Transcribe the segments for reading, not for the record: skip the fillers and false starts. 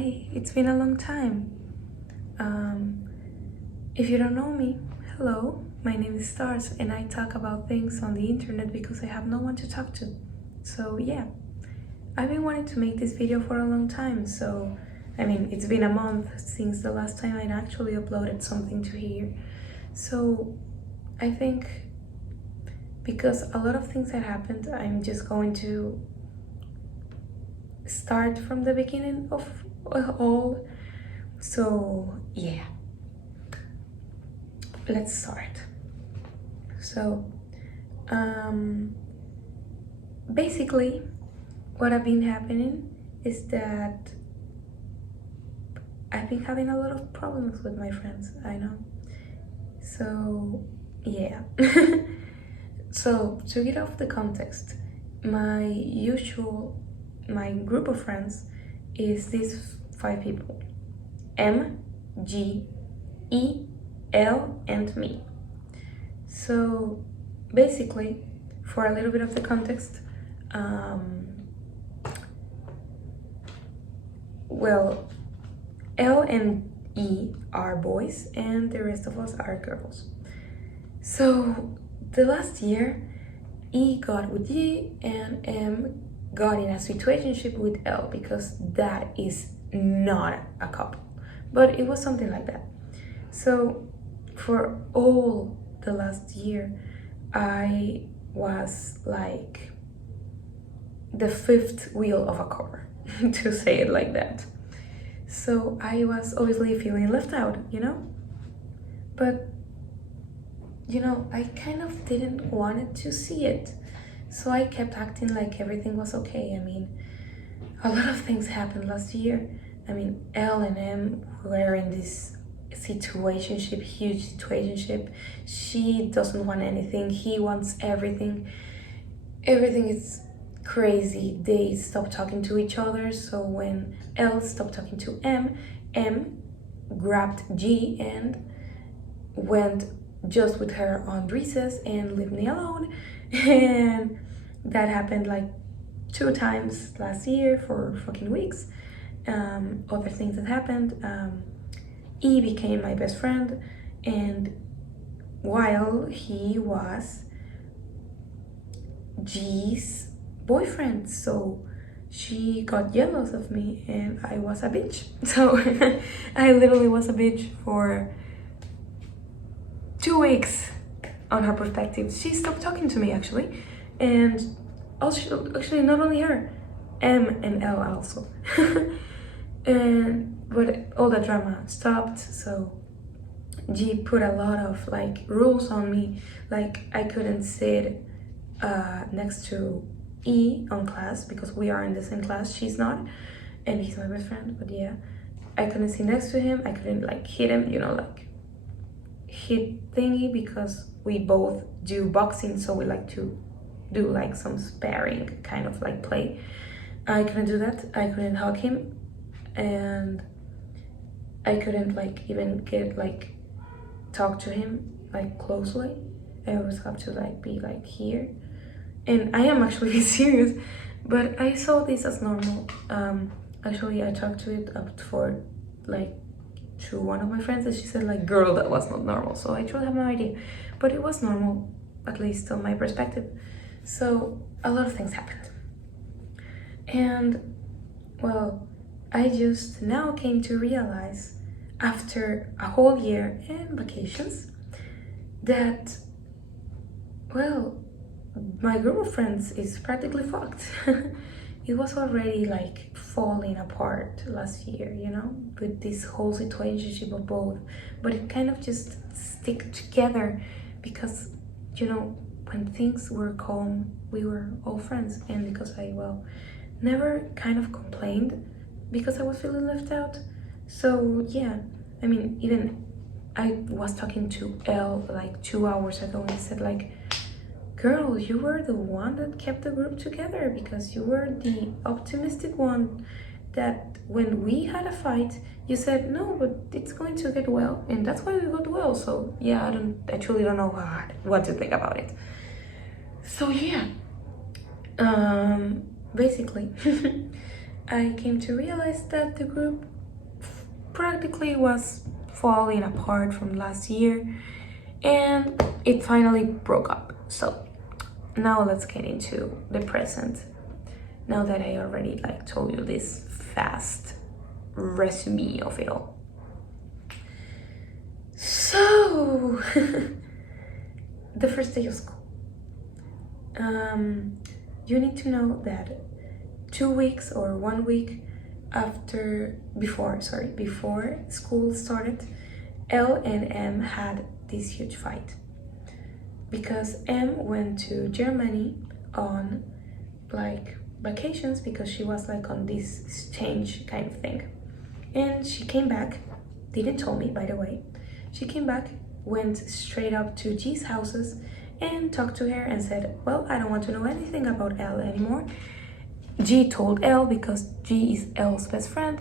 Hi, it's been a long time. Um, if you don't know me, hello, my name is Stars and I talk about things on the internet because I have no one to talk to. So yeah, I've been wanting to make this video for a long time, so it's been a month since the last time I actually uploaded something to here. So I think because a lot of things had happened, I'm just going to start from the beginning of all. So yeah, let's start. So basically what I've been happening is that I've been having a lot of problems with my friends, I know. So yeah. So to get off the context, my group of friends is these 5 people: M, G, E, L, and me. So basically, for a little bit of the context, well, L and E are boys and the rest of us are girls. So the last year, E got with G and M got in a situationship with L because that is not a couple, but it was something like that. So for all the last year, I was like the fifth wheel of a car, to say it like that. So I was obviously feeling left out, But, I kind of didn't want to see it. So I kept acting like everything was okay. A lot of things happened last year. L and M were in this situationship, huge situationship. She doesn't want anything, he wants everything. Everything is crazy. They stopped talking to each other. So when L stopped talking to M, M grabbed G and went just with her on recess and left me alone. And that happened like 2 times last year for fucking weeks. Other things that happened, E became my best friend, and while he was G's boyfriend, so she got jealous of me and I was a bitch. So I literally was a bitch for 2 weeks on her perspective. She stopped talking to me actually, and also actually not only her, M and L also. But all the drama stopped. So G put a lot of like rules on me, like I couldn't sit next to E on class because we are in the same class. She's not, and he's my best friend. But yeah, I couldn't sit next to him. I couldn't like hit him, like hit thingy, because we both do boxing, so we like to do like some sparring kind of like play. I couldn't do that. I couldn't hug him, and I couldn't like even get like talk to him like closely. I always have to like be like here, and I am actually serious, but I saw this as normal. Actually I talked to it up for like to one of my friends, and she said like, girl, that was not normal. So I truly have no idea, but it was normal, at least on my perspective. So a lot of things happened, and well, I just now came to realize after a whole year and vacations that, well, my group of friends is practically fucked. It was already like falling apart last year, with this whole situationship of both, but it kind of just stick together because, when things were calm, we were all friends, and because I, well, never kind of complained because I was feeling left out. So yeah, even I was talking to Elle like 2 hours ago, and I said like, girl, you were the one that kept the group together because you were the optimistic one that when we had a fight, you said, no, but it's going to get well, and that's why we got well. So yeah, I truly don't know what to think about it. So yeah, basically I came to realize that the group practically was falling apart from last year, and it finally broke up. So now let's get into the present. Now that I already like told you this fast resume of it all. So the first day of school. You need to know that 2 weeks or 1 week before school started, L and M had this huge fight because M went to Germany on like vacations because she was like on this exchange kind of thing, and she came back, didn't tell me by the way. She came back, went straight up to G's houses and talked to her and said, well, I don't want to know anything about L anymore. G told L because G is L's best friend,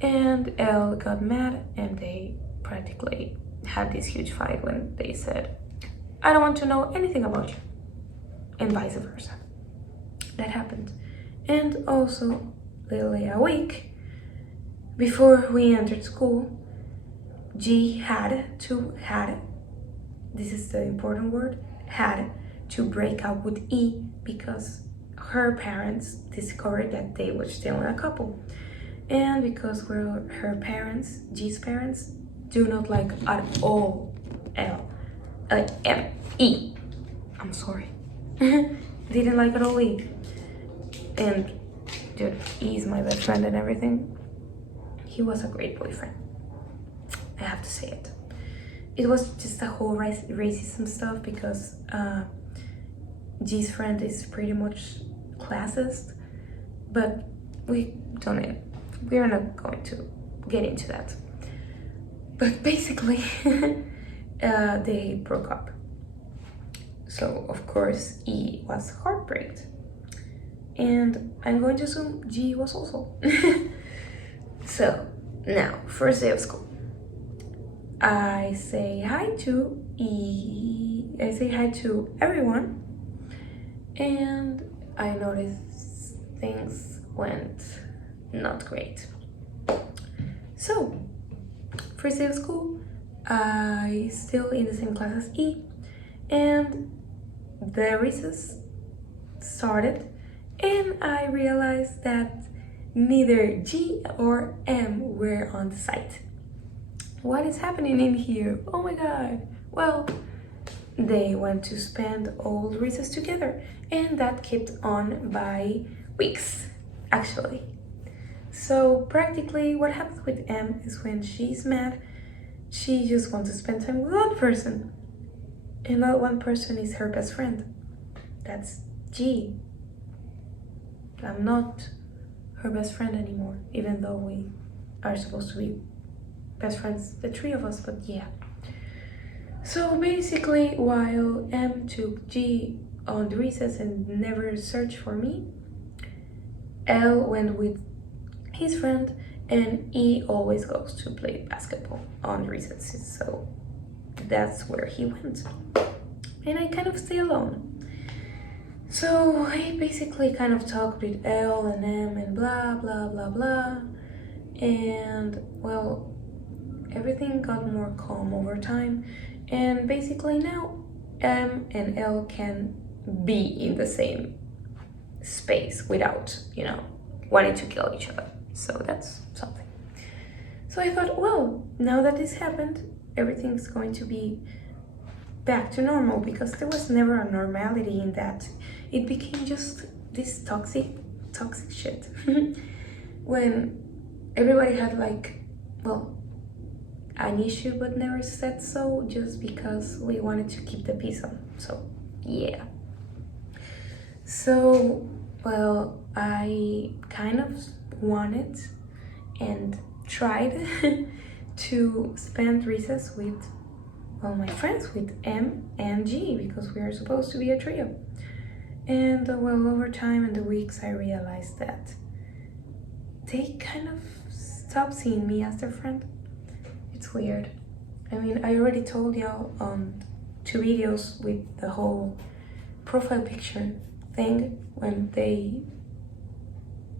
and L got mad and they practically had this huge fight when they said, I don't want to know anything about you, and vice versa. That happened. And also, literally a week before we entered school, G this is the important word, had to break up with E because her parents discovered that they were still a couple. And because her parents, G's parents, do not like at all E. I'm sorry. Didn't like at all E. And dude, E is my best friend and everything. He was a great boyfriend. I have to say it. It was just a whole racism stuff because G's friend is pretty much classist, but we're not going to get into that. But basically, they broke up. So of course E was heartbroken, and I'm going to assume G was also. So now, first day of school. I say hi to everyone, and I noticed things went not great. So, first day of school, I still in the same class as E, and the recess started, and I realized that neither G or M were on the site. What is happening in here? Oh my god. Well, they went to spend all the recess together, and that kept on by weeks, actually. So practically what happens with M is when she's mad, she just wants to spend time with one person, and that one person is her best friend. That's G. I'm not her best friend anymore, even though we are supposed to be best friends, the three of us, but yeah. So basically, while M took G on the recess and never searched for me, L went with his friend, and E always goes to play basketball on recesses, so that's where he went. And I kind of stay alone. So I basically kind of talked with L and M and blah blah blah blah, and well, everything got more calm over time, and basically now M and L can be in the same space without, wanting to kill each other. So that's something. So I thought, well, now that this happened, everything's going to be back to normal, because there was never a normality in that. It became just this toxic shit. When everybody had an issue but never said so, just because we wanted to keep the peace on. So yeah. So well, I kind of wanted and tried to spend recess with my friends, with M and G, because we are supposed to be a trio. And over time and the weeks, I realized that they kind of stopped seeing me as their friend. It's weird. I mean, I already told y'all on 2 videos with the whole profile picture thing, when they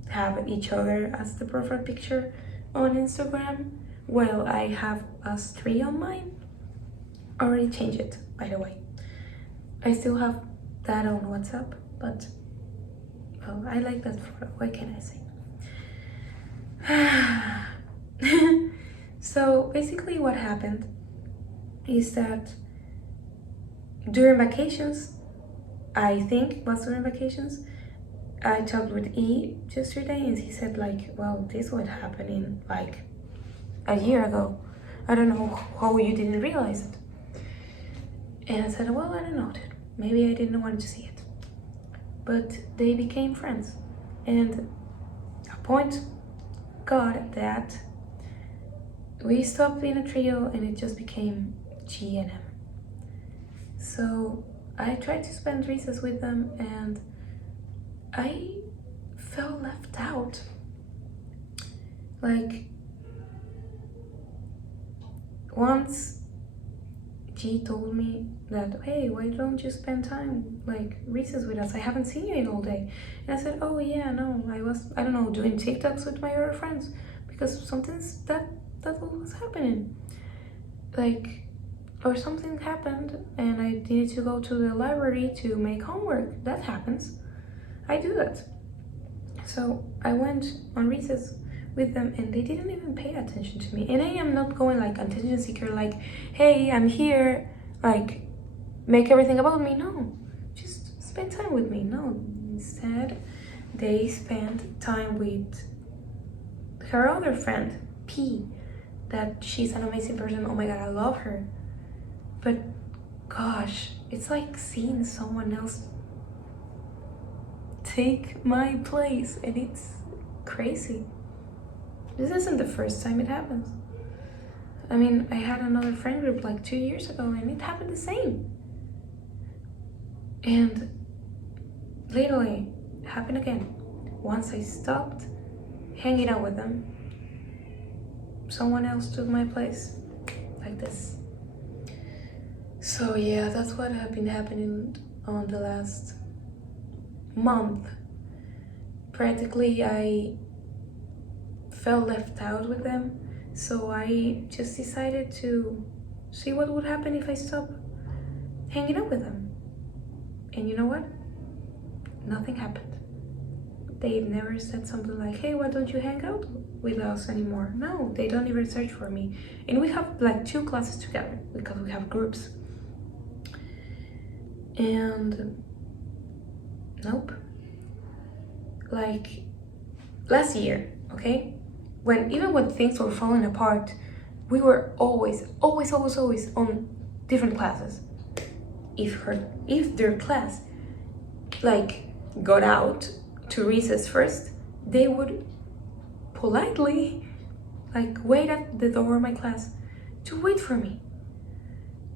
have each other as the profile picture on Instagram. Well, I have us three on mine. Already changed it, by the way. I still have that on WhatsApp, but well, I like that photo. What can I say? So basically what happened is that during vacations, I think it was during vacations, I talked with E yesterday and he said like, well, this would happen in like a year ago. I don't know how you didn't realize it. And I said, well, I don't know, dude. Maybe I didn't want to see it. But they became friends. And a point got that we stopped being a trio and it just became G and M. So I tried to spend recess with them and I felt left out. Like, once G told me that, hey, why don't you spend time, like, recess with us? I haven't seen you in all day. And I said, oh yeah, no, I don't know, doing TikToks with my other friends because something's that was happening. Like, or something happened and I needed to go to the library to make homework. That happens. I do that. So I went on recess with them and they didn't even pay attention to me. And I am not going like attention seeker, like, hey, I'm here, like, make everything about me. No, just spend time with me. No, instead they spent time with her other friend, P, that she's an amazing person. Oh my god, I love her. But gosh, it's like seeing someone else take my place and it's crazy. This isn't the first time it happens. I mean, I had another friend group like 2 years ago and it happened the same. And literally, it happened again. Once I stopped hanging out with them, someone else took my place, like this. So yeah, that's what had been happening on the last month. Practically, I felt left out with them, so I just decided to see what would happen if I stopped hanging out with them. And you know what? Nothing happened. They never said something like, hey, why don't you hang out with us anymore? No, they don't even search for me. And we have like 2 classes together because we have groups. And nope. Like last year, okay? Even when things were falling apart, we were always on different classes. If their class like got out to recess first, they would politely like wait at the door of my class to wait for me.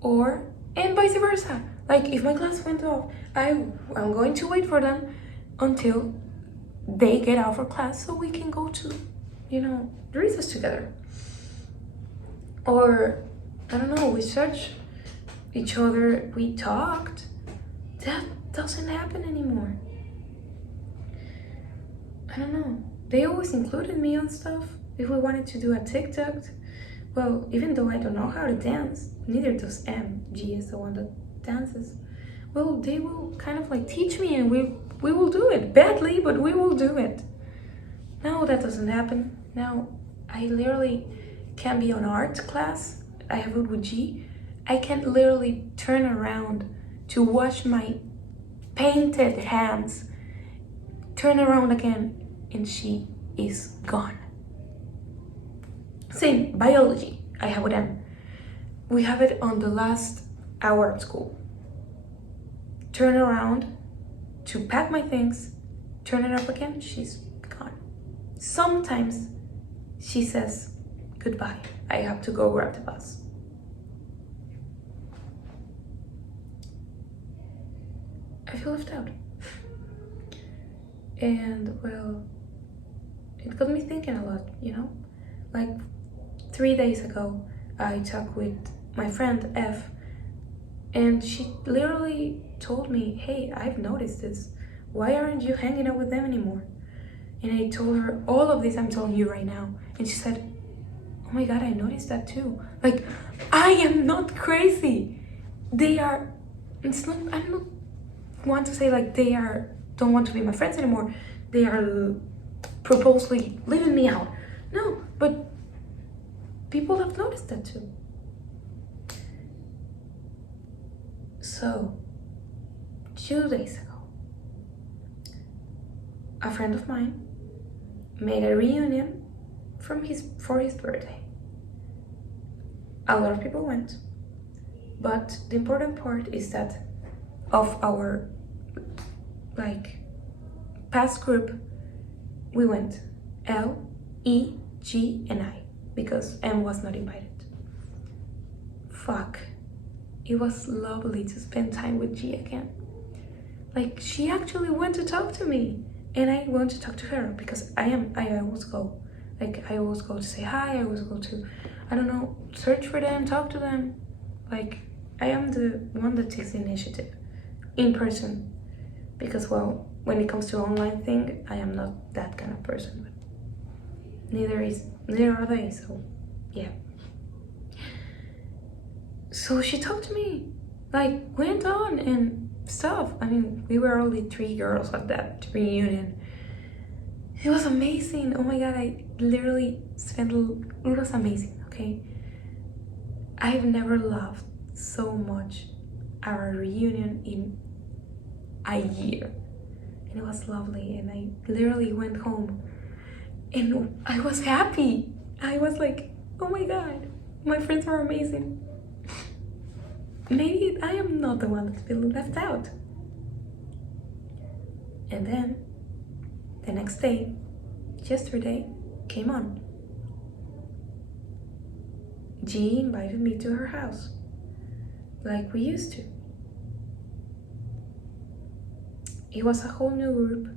And vice versa. Like if my class went off, I'm going to wait for them until they get out of class so we can go to, the recess together. Or, I don't know, we searched each other, we talked. That doesn't happen anymore. I don't know. They always included me on stuff. If we wanted to do a TikTok, well, even though I don't know how to dance, neither does M. G is the one that dances. Well, they will kind of like teach me and we will do it. Badly, but we will do it. No, that doesn't happen. Now, I literally can be on art class. I have it with G. I can literally turn around to wash my painted hands, turn around again, and she is gone. Same, biology, I have with M. We have it on the last hour of school. Turn around to pack my things, turn it up again, she's gone. Sometimes she says, goodbye, I have to go grab the bus. I feel left out. And well, it got me thinking a lot, Like 3 days ago, I talked with my friend F, and she literally told me, hey, I've noticed this. Why aren't you hanging out with them anymore? And I told her all of this I'm telling you right now. And she said, oh my God, I noticed that too. Like, I am not crazy. They are, it's not, I don't want to say like don't want to be my friends anymore. They are purposely leaving me out. No, but people have noticed that too. So, 2 days ago, a friend of mine made a reunion for his birthday. A lot of people went, but the important part is that of our past group, we went L, E, G, and I, because M was not invited. Fuck. It was lovely to spend time with G again. Like, she actually went to talk to me, and I went to talk to her because I always go. Like, I always go to say hi, I always go to, I don't know, search for them, talk to them. Like, I am the one that takes the initiative in person. Because, well, when it comes to online thing, I am not that kind of person. But neither are they, so yeah. So she talked to me, like, went on and stuff. I mean, we were only 3 girls at that reunion. It was amazing. Oh my God, I literally it was amazing, okay? I've never laughed so much at a reunion in a year. And it was lovely, and I literally went home and I was happy. I was like, oh my God, my friends are amazing. Maybe I am not the one that's feeling left out. And then the next day, yesterday, came on. G invited me to her house, like we used to. It was a whole new group.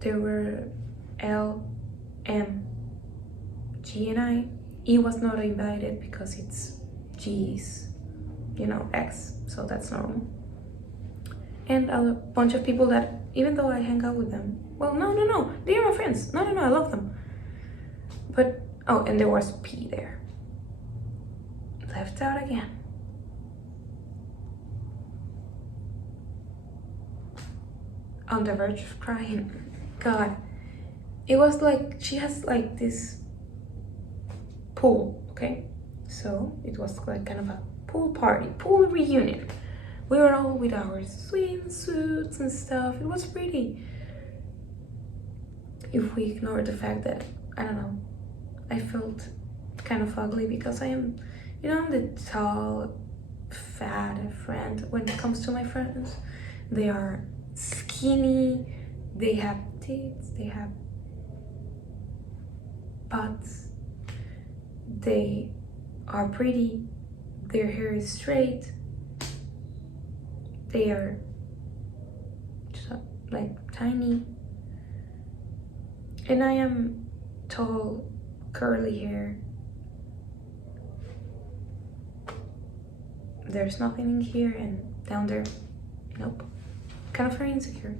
There were L, M, G, and I. E was not invited because it's G's, ex, so that's normal. And a bunch of people that, even though I hang out with them, well, no, they are my friends. No, I love them. But, oh, and there was P there. Left out again. On the verge of crying. God. It was like, she has like this pool, okay? So it was like kind of a pool party, pool reunion. We were all with our swimsuits and stuff. It was pretty. If we ignore the fact that, I don't know, I felt kind of ugly because I am, I'm the tall, fat friend when it comes to my friends. They are skinny, they have tits, they have butts, they are pretty, their hair is straight, they are just like tiny, and I am tall, curly hair. There's nothing in here, and down there, nope. Kind of very insecure.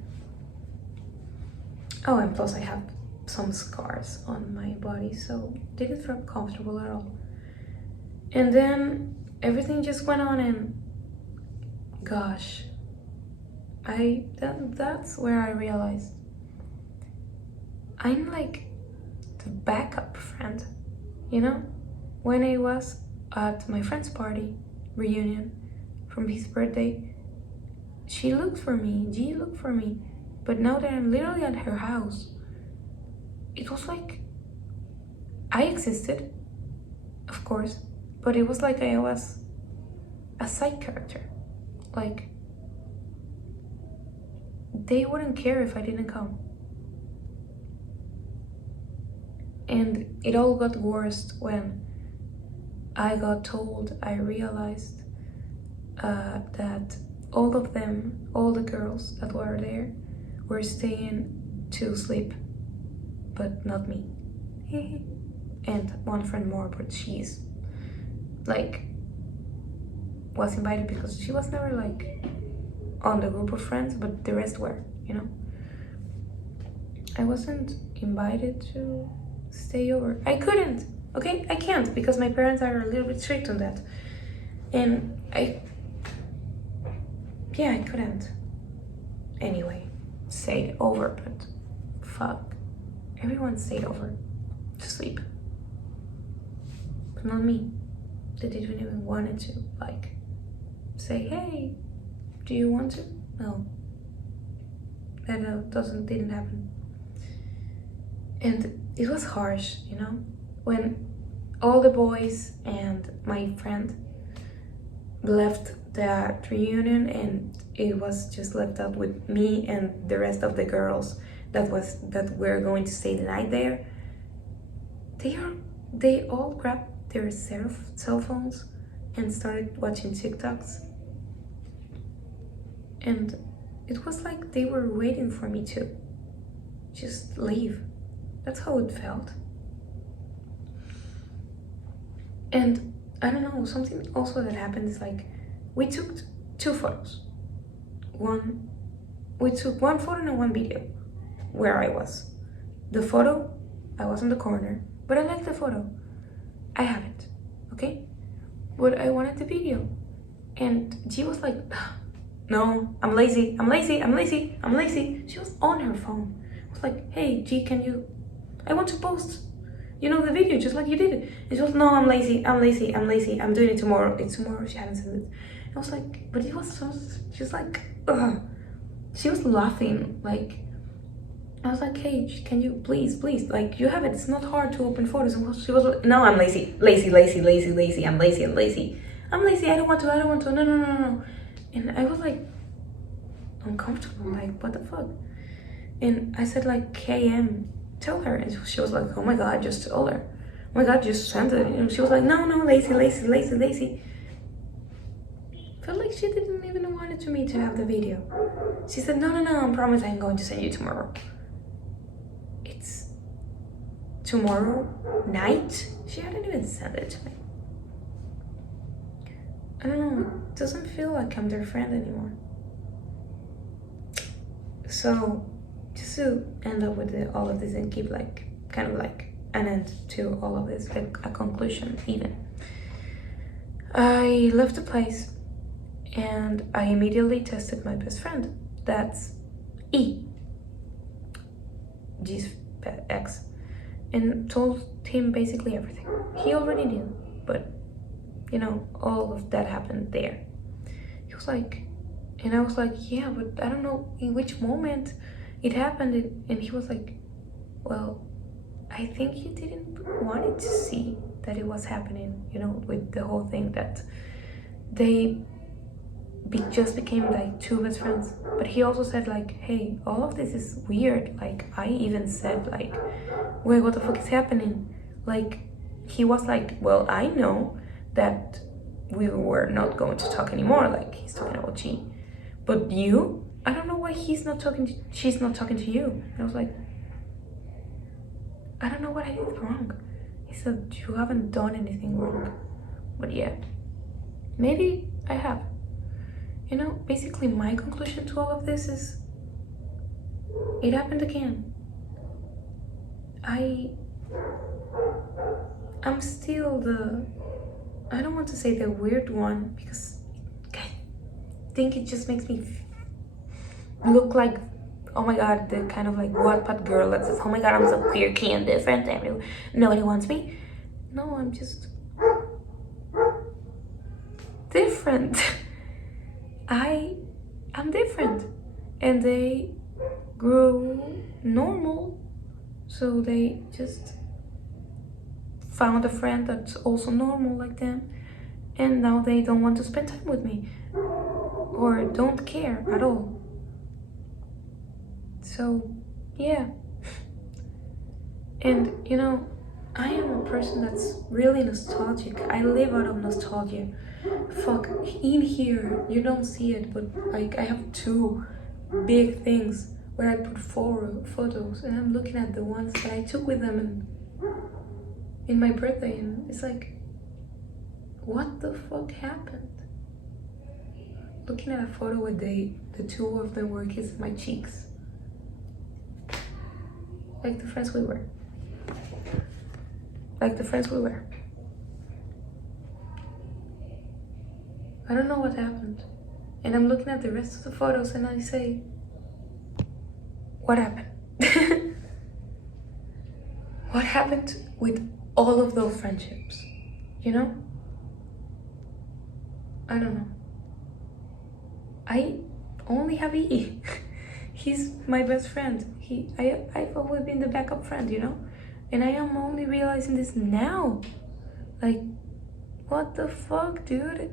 Oh, and plus I have some scars on my body, so didn't feel comfortable at all. And then everything just went on, and gosh, that's where I realized I'm like the backup friend, When I was at my friend's party reunion from his birthday, she looked for me, G looked for me, but now that I'm literally at her house, it was like I existed, of course, but it was like I was a side character. Like, they wouldn't care if I didn't come. And it all got worse when I got told, I realized that all of them, all the girls that were there, were staying to sleep, but not me. And one friend more, but she's like, was invited because she was never like on the group of friends, but the rest were, I wasn't invited to stay over. I couldn't, okay? I can't because my parents are a little bit strict on that. And yeah, I couldn't. Anyway, stayed over, but fuck. Everyone stayed over to sleep. But not me. They didn't even wanted to, like, say, hey, do you want to? No. That didn't happen. And it was harsh, you know? When all the boys and my friend left that reunion and it was just left out with me and the rest of the girls that were going to stay the night there, they all grabbed their cell phones and started watching TikToks. And it was like they were waiting for me to just leave. That's how it felt. And I don't know, something also that happened is like, we took 2 photos. We took 1 photo and 1 video where I was. The photo, I was in the corner, but I like the photo. I have it, okay? But I wanted the video. And G was like, no, I'm lazy. She was on her phone. I was like, hey, G, I want to post, the video just like you did it. And she was, no, I'm lazy. I'm doing it tomorrow. It's tomorrow. She hadn't said it. I was like, but it was so, she was like, ugh. She was laughing, like, I was like, hey, can you please, like, you have it. It's not hard to open photos. And she was like, no, I'm lazy. I'm lazy. I don't want to. No. And I was like, uncomfortable, like, what the fuck? And I said, like, KM, tell her. And she was like, oh my God, just tell her. Oh my God, just send it. And she was like, no, lazy. Felt like she didn't even want me to have the video. She said, no, I promise I'm going to send you tomorrow. It's tomorrow night? She hadn't even sent it to me. I don't know, it doesn't feel like I'm their friend anymore. So, just to end up with all of this and keep like, kind of like an end to all of this, like a conclusion even. I left the place and I immediately texted my best friend. That's E, G's ex, and told him basically everything. He already knew, but all of that happened there. He was like, and I was like, yeah, but I don't know in which moment it happened. And he was like, well, I think you didn't want it to see that it was happening, with the whole thing that they just became like 2 best friends. But he also said like, hey, all of this is weird. Like, I even said like, wait, what the fuck is happening? Like, he was like, well, I know that we were not going to talk anymore. Like, he's talking about G. But you, I don't know why she's not talking to you. And I was like, I don't know what I did wrong. He said, you haven't done anything wrong. But yeah, maybe I have. Basically my conclusion to all of this is, it happened again. I'm still I don't want to say the weird one, because I think it just makes me look like, oh my God, the kind of like Wattpad girl that says, oh my God, I'm so quirky and different and nobody wants me. No, I'm just different. I'm different. And they grew normal, so they just found a friend that's also normal like them, and now they don't want to spend time with me or don't care at all. So yeah. And I am a person that's really nostalgic. I live out of nostalgia. Fuck, in here you don't see it, but like I have 2 big things where I put 4 photos, and I'm looking at the ones that I took with them in my birthday, and it's like, what the fuck happened? Looking at a photo where the 2 of them were kissing my cheeks. Like the friends we were. Like the friends we were. I don't know what happened. And I'm looking at the rest of the photos and I say, what happened? What happened with all of those friendships? You know? I don't know. I only have E. He's my best friend. I've always been the backup friend, you know? And I am only realizing this now. Like, what the fuck, dude?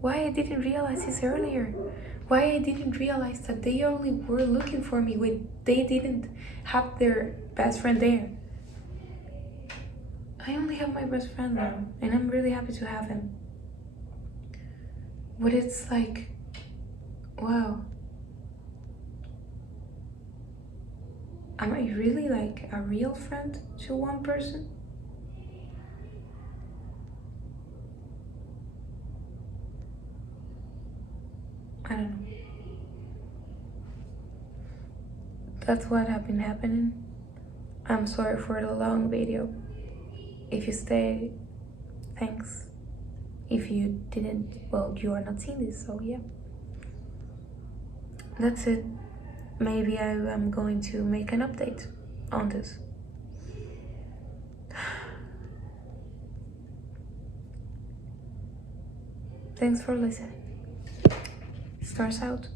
Why I didn't realize this earlier? Why I didn't realize that they only were looking for me when they didn't have their best friend there. I only have my best friend now, and I'm really happy to have him. But it's like, wow. Am I really like a real friend to one person? I don't know. That's what have been happening. I'm sorry for the long video. If you stay, thanks. If you didn't, well, you are not seeing this, so yeah. That's it. Maybe I am going to make an update on this. Thanks for listening. Stars out.